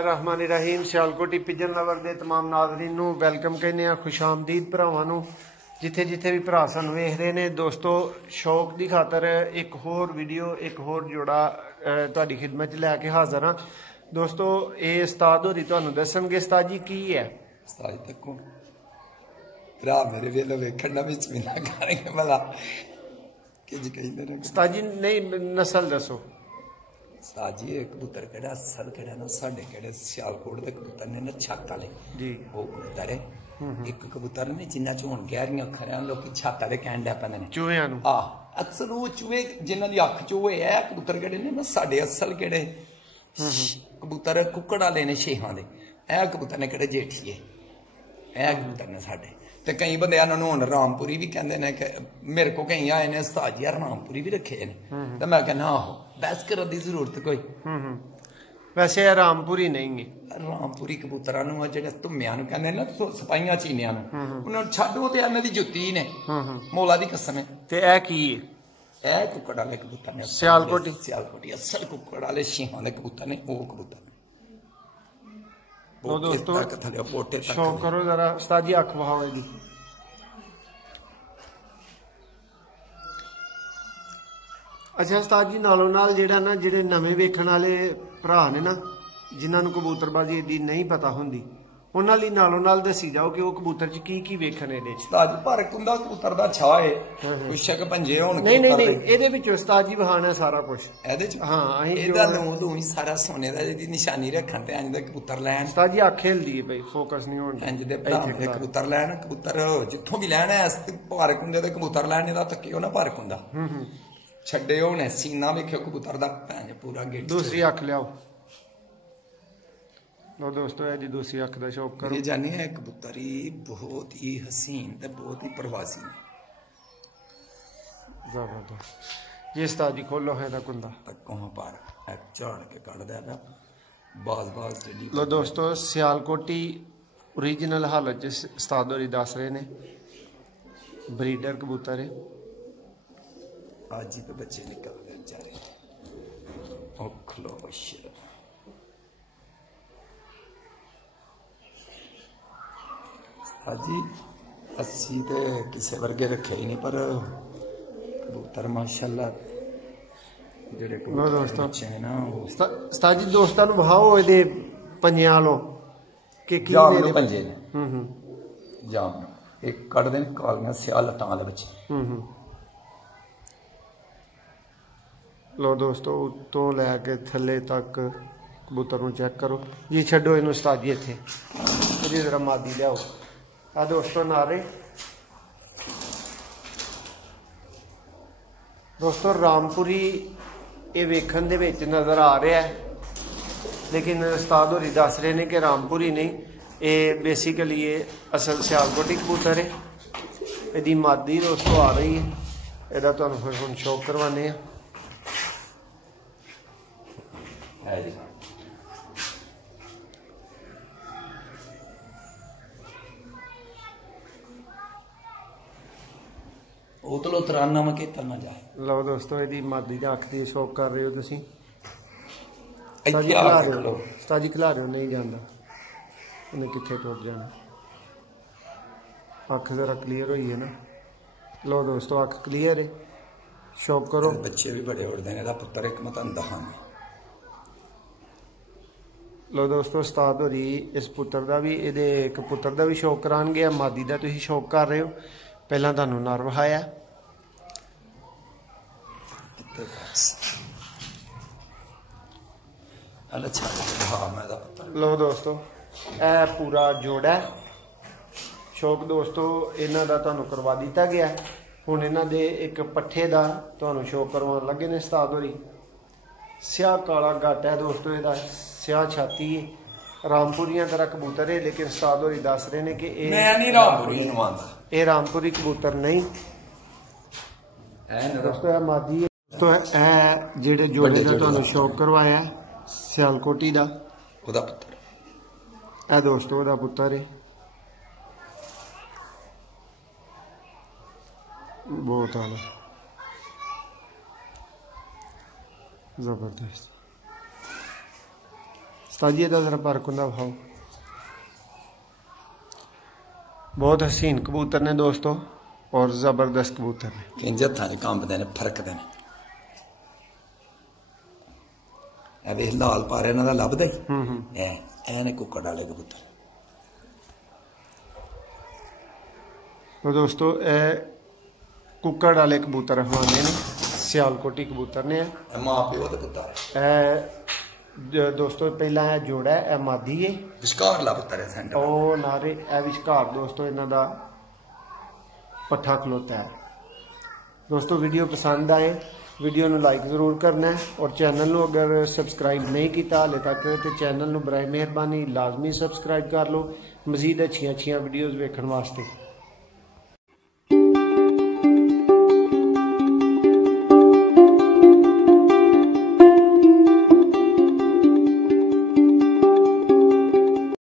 रहमानिर्रहीम Sialkoti pigeon lover दे तमाम नाज़रीन नूं वेलकम कहने आ खुश आमदीद भरावां नूं जिथे जिथे भी भरा सानूं वेख रहे ने दोस्तों शौक की खातर एक होर वीडियो एक होर जोड़ा तुहाडी खिदमत च लैके हाज़र हाँ दोस्तों ये उस्ताद होरी तुहानूं दस्सणगे उस्ताद जी की है उस्ताद तक भरा मेरे वेलो वेखण ना विच मिला करेंगे भला कि जी कहंदे ने उस्ताद जी नहीं नस्ल दसो उस्ताद जी एक कबूतर केड़ा असल केड़ा ना साडे केड़े सियालकोट दे कबूतर ने ना छत वाले जी वो कबूतर है एक कबूतर ने जिन्ना च हुण गहरियां अखरां लोग छत वाले कहण लग पैंदे ने चूहियां नूं अक्सर वो चूहे जिन्हां दी अख च होए है कबूतर केड़े ने ना साडे असल केड़े कबूतर कुक्कड़ वाले ने छेहां दे ए कबूतर ने केड़े जेठिए ए कबूतर ने साडे ते कई बंदे इन्होंने हुण रामपुरी भी कहंदे ने कि मेरे को कई आए ने उस्ताद जी रामपुरी भी रखे ने ते मैं कहना आहो बहस करने की जरूरत कोई वैसे रामपुरी नहीं है रामपुरी कबूतरां नूं जेहड़े धुम्मियां नूं कहंदे ना सपाइयां चीनियां नूं उन्हां छड्डो ते इन्हां दी जुत्ती ने मौला दी कसम है ते ए की ए कुक्कड़ वाले कबूतर ने सियालकोटी असल कुक्कड़ वाले छेहां दे कबूतर ने ओ कबूतर तो दोस्तों शौक करो जरा उस्ताद जी अख बहाओ जी अच्छा उस्ताद जी नालों नाल जेड़ा ना जेड़े नवे वेखण वाले भरा ने ना जिन्हां नूं कबूतरबाजी एडी नहीं पता हुंदी उन्हां लई नालों नाल दसी जाओ कि वो कबूतर च की वेखण इहदे च उस्ताद जी पर कुंदा कबूतर दा छा है कुछ पंजे होण नहीं नहीं नहीं इहदे विच उस्ताद जी बहाना सारा कुछ इहदे च हां अहीं इहदा नूं ही सारा सोने दा दी निशानी रखण ते इंज दे कबूतर लैण उस्ताद जी अख हिलदी है भाई फोकस नहीं होंदा इंज दे कबूतर लैण कबूतर जिथों भी लैण है पारक हुंदे ते कबूतर लैण दा तक्कियो ना पारक हुंदा छड्डे होने सीना वेखियो कबूतर दा पूरा गेट दूसरी अख लियाओ लो दोस्तों ये दूसरी अख का शौक करो ये जानी है कबूतरी बहुत ही हसीन ते बहुत ही प्रवासी जबरदस्त ये उस्ताद जी खोलो है कुंदा कहां पर एक झाड़ के काट दे ना बाज बाज जड़ी लो दोस्तों सियालकोटी ओरिजिनल हालत च उस्ताद होरी दस रहे ने ब्रीडर कबूतर है आज ही पे बच्चे निकल गए बेचारे ओ खलोश जी अस्सी तो किसी वर्गे रखे ही नहीं पर कबूतर माशाल्लाह जेडे दोस्तों है ना उस्ताद जी दोस्तां नूं वहाओ इहदे पंजे वालों कि की ने पंजे ने जाम एक कट देन कालियां स्याल लटां वाले बच्चे लो दोस्तों उत्तों लैके थले तक कबूतर नूं चेक करो जी छड्डो इहनूं उस्ताद जी इत्थे इहदी जरा मादी लियाओ आ दोस्तों नारे दोस्तों रामपुरी ये वेखण दे विच नज़र आ रहा है लेकिन उस्ताद होरी दस रहे ने कि रामपुरी नहीं ये बेसिकली ये असल सियालकोटी कबूतर है इहदी मादी दोस्तों आ रही है इहदा तुहानूं फिर हुण शौक करवाने उतलो तराना में के तना जाए लो दोस्तों यदि मादी दी अख दी शौक कर रहे हो तुसी उस्ताद जी खिला रहे हो नहीं जांदा उन्हें किथे टुट जाना अख जरा क्लीयर हुई है ना लो दोस्तों अख क्लीयर है शौक करो बच्चे भी बड़े उड़दे ने दा पुत्तर एक मतन दहाने लो दोस्तों उस्ताद होरी इस पुत्र का भी इहदे एक पुत्र का भी शौक करांगे मादी का तुसी शौक कर रहे हो पहला तुहानूं नर वहाया लो दोस्तों ए पूरा जोड़ा है शौक दोस्तों इन्हां दा तुहानूं करवा दिता गया हुण इन्हां दे एक पट्ठे दा तुहानूं शौक करवाउण लगे ने उस्ताद होरी स्याह काला गट है दोस्तों इहदा स्याह छाती है रामपुरियां तरह कबूतर है लेकिन उस्ताद होरी दस रहे ने कि ये रामपुरी कबूतर नहीं दोस्तों मादी है दोस्तों ए जेडे जोड़े दा तुहानूं शौक करवाया सियालकोटी दा ओदा पुत्तर ए दोस्तों ओदा पुत्तर है बहुत आला जबरदस्त ताजी का जरा पर कुंदा भाव। बहुत हसीन कबूतर ने दोस्तों और जबरदस्त कबूतर ने। किंज हत्थां च कंबदे ने फरकदे ने। ए वे लाल पारे इन्हां दा लभदा ही ए ने कुक्कड़ वाले कबूतर। तो दोस्तों ए कुक्कड़ वाले कबूतर हमारे ने सियालकोटी कबूतर ने। मां प्यो दा पुत्तर है दोस्तों पहला है जोड़ा है मादी है विशकारला पुत्तर है सेंटर ओ नारे ए विशकार दोस्तों इन्हां दा पट्ठा खलोता है। दोस्तों वीडियो पसंद आए वीडियो ਨੂੰ लाइक जरूर करना है और चैनल ਨੂੰ अगर सब्सक्राइब नहीं किया हाले तक तो चैनल ਨੂੰ बराए मेहरबानी लाजमी सब्सक्राइब कर लो मजीद अच्छी वीडियोज़ वेखण वास्ते।